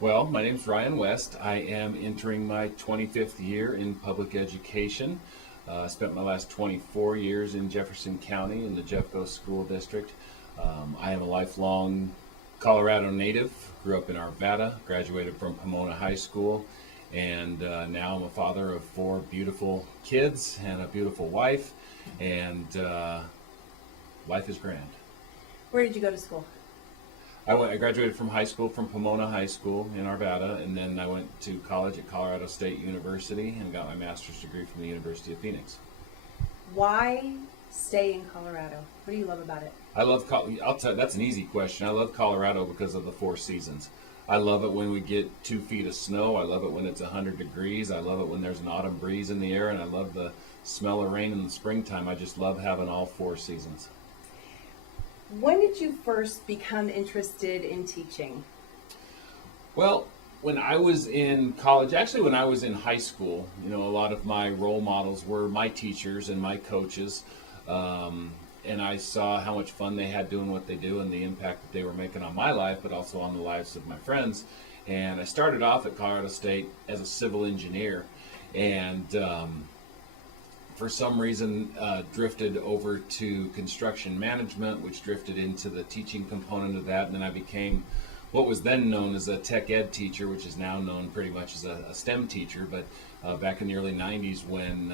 Well, my name's Ryan West. I am entering my 25th year in public education. I spent my last 24 years in Jefferson County in the Jeffco School District. I am a lifelong Colorado native, grew up in Arvada, graduated from Pomona High School, and now I'm a father of four beautiful kids and a beautiful wife, and life is grand. Where did you go to school? I graduated from high school from Pomona High School in Arvada, and then I went to college at Colorado State University and got my master's degree from the University of Phoenix. Why stay in Colorado? What do you love about it? I'll tell you, that's an easy question. I love Colorado because of the four seasons. I love it when we get 2 feet of snow. I love it when it's 100 degrees. I love it when there's an autumn breeze in the air, and I love the smell of rain in the springtime. I just love having all four seasons. When did you first become interested in teaching? Well, when I was in college, actually when I was in high school, a lot of my role models were my teachers and my coaches. And I saw how much fun they had doing what they do and the impact that they were making on my life, but also on the lives of my friends. And I started off at Colorado State as a civil engineer, and for some reason drifted over to construction management, which drifted into the teaching component of that. And then I became what was then known as a TEC ed teacher, which is now known pretty much as a STEM teacher. But back in the early 90s, when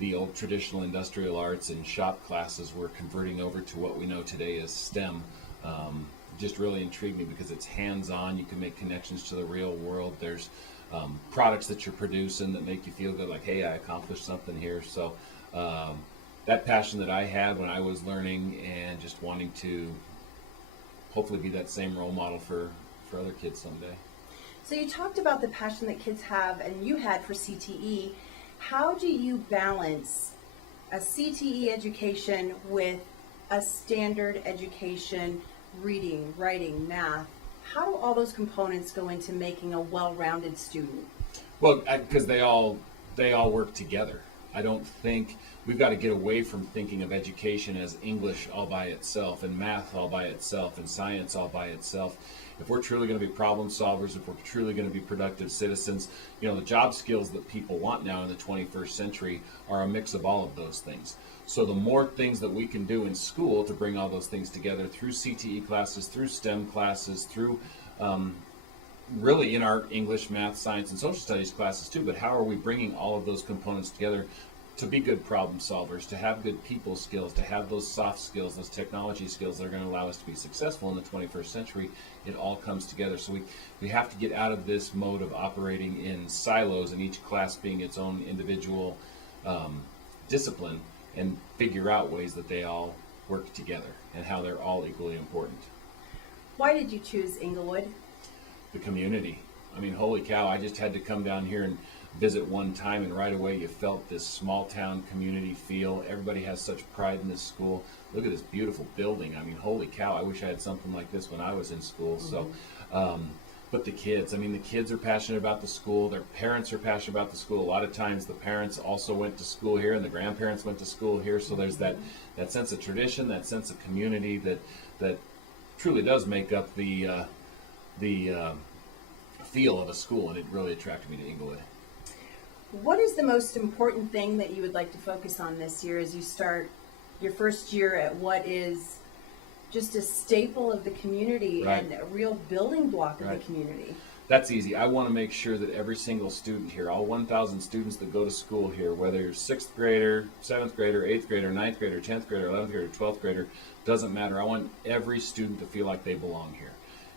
the old traditional industrial arts and shop classes were converting over to what we know today as STEM, just really intrigued me because it's hands-on. You can make connections to the real world. There's products that you're producing that make you feel good, like, hey, I accomplished something here. So that passion that I had when I was learning and just wanting to hopefully be that same role model for other kids someday. So you talked about the passion that kids have and you had for CTE. How do you balance a CTE education with a standard education, reading, writing, math? How do all those components go into making a well-rounded student? Well, because they all work together. I don't think we've got to get away from thinking of education as English all by itself and math all by itself and science all by itself. If we're truly going to be problem solvers, if we're truly going to be productive citizens, the job skills that people want now in the 21st century are a mix of all of those things. So the more things that we can do in school to bring all those things together through CTE classes, through STEM classes, through really in our English, math, science, and social studies classes too, but how are we bringing all of those components together to be good problem solvers, to have good people skills, to have those soft skills, those technology skills that are going to allow us to be successful in the 21st century? It all comes together. So we have to get out of this mode of operating in silos and each class being its own individual discipline and figure out ways that they all work together and how they're all equally important. Why did you choose Englewood? The community. I mean, holy cow, I just had to come down here and visit one time, and right away you felt this small town community feel. Everybody has such pride in this school. Look at this beautiful building. I mean, holy cow, I wish I had something like this when I was in school. So but the kids are passionate about the school. Their parents are passionate about the school. A lot of times the parents also went to school here and the grandparents went to school here. So there's that sense of tradition, that sense of community that truly does make up the feel of a school, and it really attracted me to Englewood. What is the most important thing that you would like to focus on this year as you start your first year at what is just a staple of the community, right, and a real building block of, right, the community? That's easy. I want to make sure that every single student here, all 1,000 students that go to school here, whether you're 6th grader, 7th grader, 8th grader, 9th grader, 10th grader, 11th grader, 12th grader, doesn't matter. I want every student to feel like they belong here.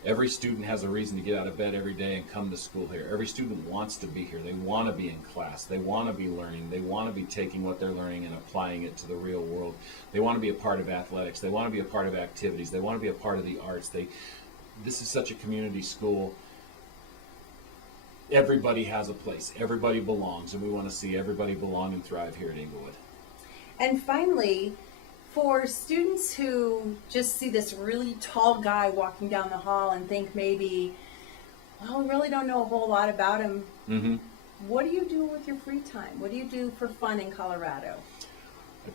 Every student has a reason to get out of bed every day and come to school here. Every student wants to be here. They want to be in class. They want to be learning. They want to be taking what they're learning and applying it to the real world. They want to be a part of athletics. They want to be a part of activities. They want to be a part of the arts. This is such a community school. Everybody has a place. Everybody belongs, and we want to see everybody belong and thrive here at Englewood. And finally, for students who just see this really tall guy walking down the hall and think maybe, well, we really don't know a whole lot about him, what do you do with your free time? What do you do for fun in Colorado?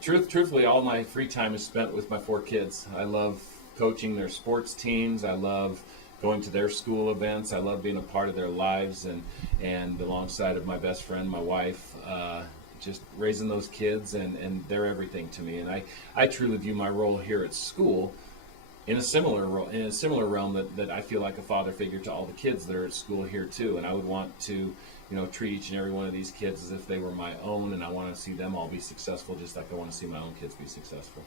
Truthfully, all my free time is spent with my four kids. I love coaching their sports teams. I love going to their school events. I love being a part of their lives, and alongside of my best friend, my wife, just raising those kids, and they're everything to me. And I truly view my role here at school in a similar role, in a similar realm, that I feel like a father figure to all the kids that are at school here too. And I would want to, treat each and every one of these kids as if they were my own, and I want to see them all be successful, just like I want to see my own kids be successful.